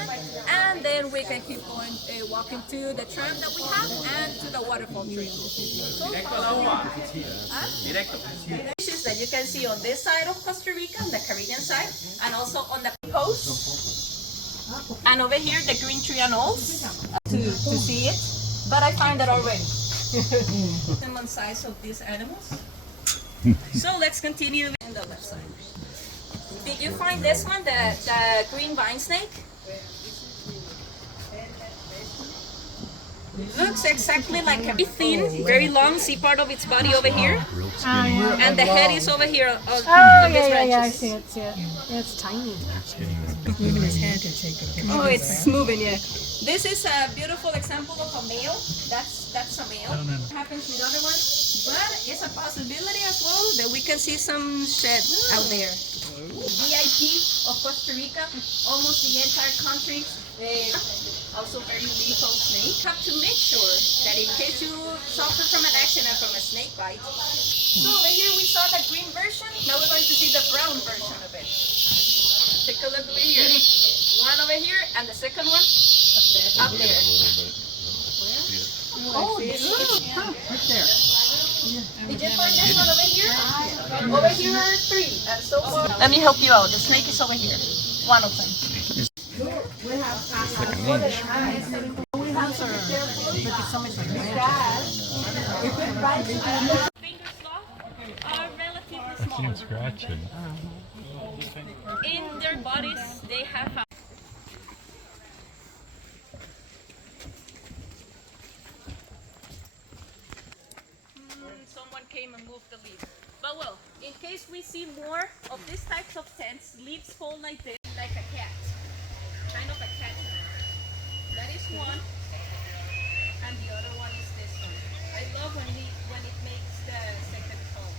excursion, and then we can keep going walking to the tram that we have and to the waterfall trail. Fishes that you can see on this side of Costa Rica, on the Caribbean side, and also on the coast. And over here, the green tree anoles to see it, but I find that already. Minimum size of these animals. So let's continue on the left side. Did you find this one, the green vine snake? Looks exactly like a very thin, very long. See part of its body over here, and the head is over here. On these branches. Yeah, I see it. Yeah, it's tiny. Moving his head to take a picture. Oh, it's moving, yeah. This is a beautiful example of a male. That's a male. Happens with other ones, but it's a possibility as well that we can see some shed out there. VIP of Costa Rica, almost the entire country. Also very lethal snake. You have to make sure that in case you suffer from an accident from a snake bite. So over here we saw the green version. Now we're going to see the brown version of it. Take a look over here. One over here and the second one up there. Oh, it's right there. Did you find this one over here? Over here are three. And so far. Let me help you out. The snake is over here. One of them. We have so much Finger sloth are relatively small. Keep scratching. In their bodies, they have a someone came and moved the leaf. But well, in case we see more of these types of tents, leaves fall like this, like a cat. Kind of a cat. That is one. And the other one is this one. I love when it makes the second call.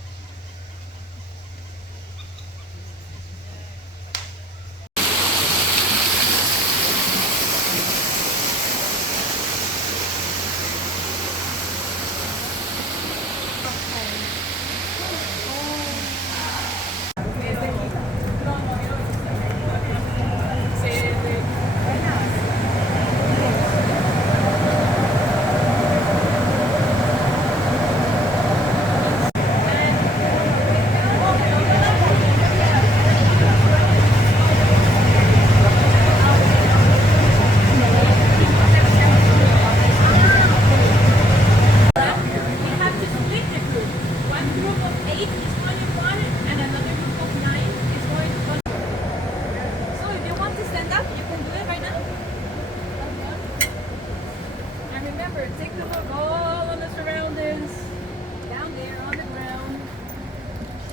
Take a look all on the surroundings, down there on the ground,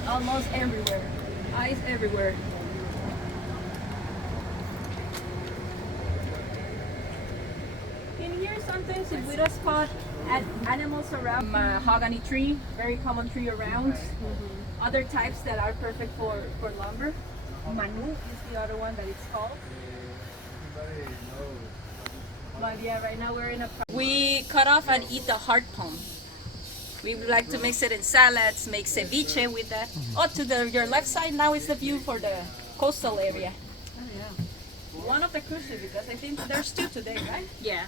almost everywhere, eyes everywhere. In here sometimes if we just spot animals around, mahogany tree, very common tree around. Other types that are perfect for lumber. Manu is the other one that it's called. But yeah, right now we're in a... We cut off and eat the heart palm. We would like to mix it in salads, make ceviche with that. Oh, to your left side now is the view for the coastal area. Oh yeah. One of the cruise ships, because I think there's two today, right? Yeah.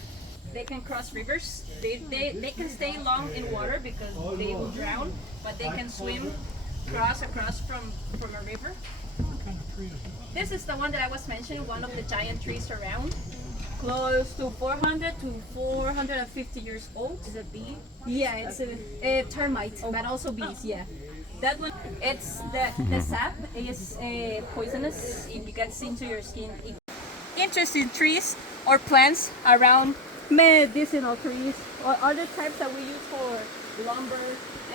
They can cross rivers. They can stay long in water because they will drown, but they can swim across from a river. This is the one that I was mentioning, one of the giant trees around. Close to 400 to 450 years old. Is it bee? Yeah, it's a termite, but also bees, yeah. That one, it's the sap is poisonous if it gets into your skin. Interesting trees or plants around medicinal trees or other types that we use for lumber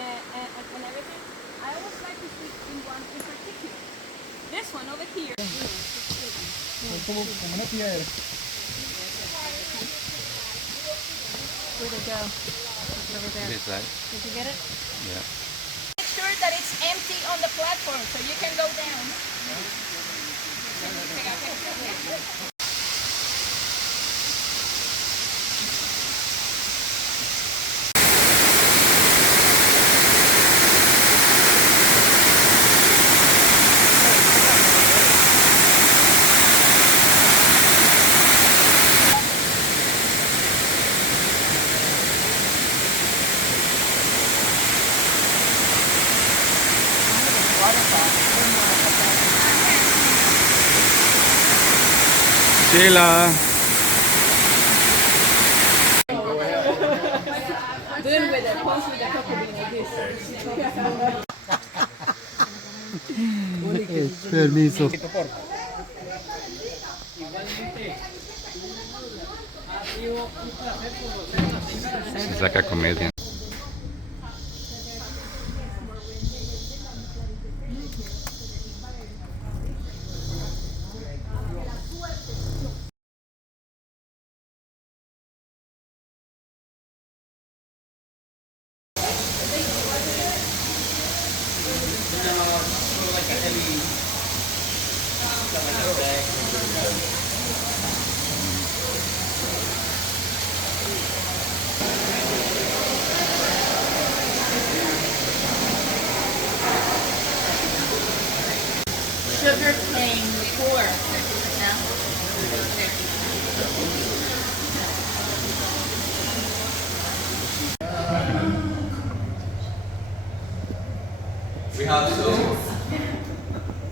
and everything. I always like to speak in one in particular. This one over here. Where'd it go? It's over there. This side. Did you get it? Yeah. Make sure that it's empty on the platform so you can go down. Sheila. Doing with the pose with the cocktail like this. Permiso. Se saca comedia. Sugar cane liqueur.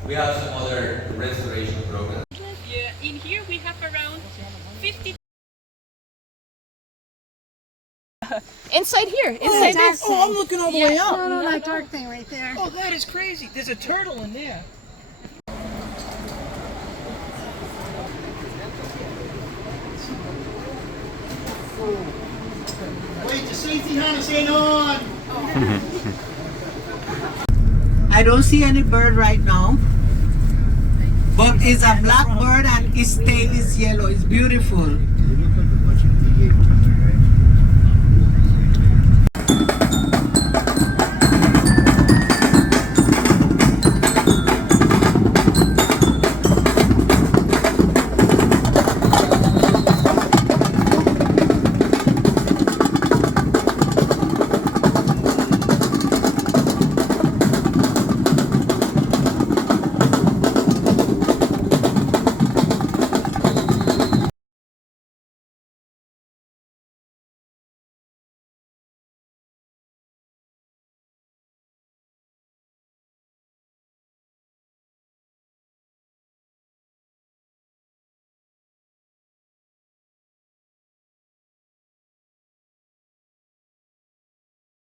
We have some other restoration programs. Yeah, in here we have around 50. Inside here, inside this. Oh, I'm looking all the way up. No, that dark thing right there. Oh, that is crazy. There's a turtle in there. Wait, the safety harness ain't on. I don't see any bird right now, but it's a black bird and its tail is yellow. It's beautiful.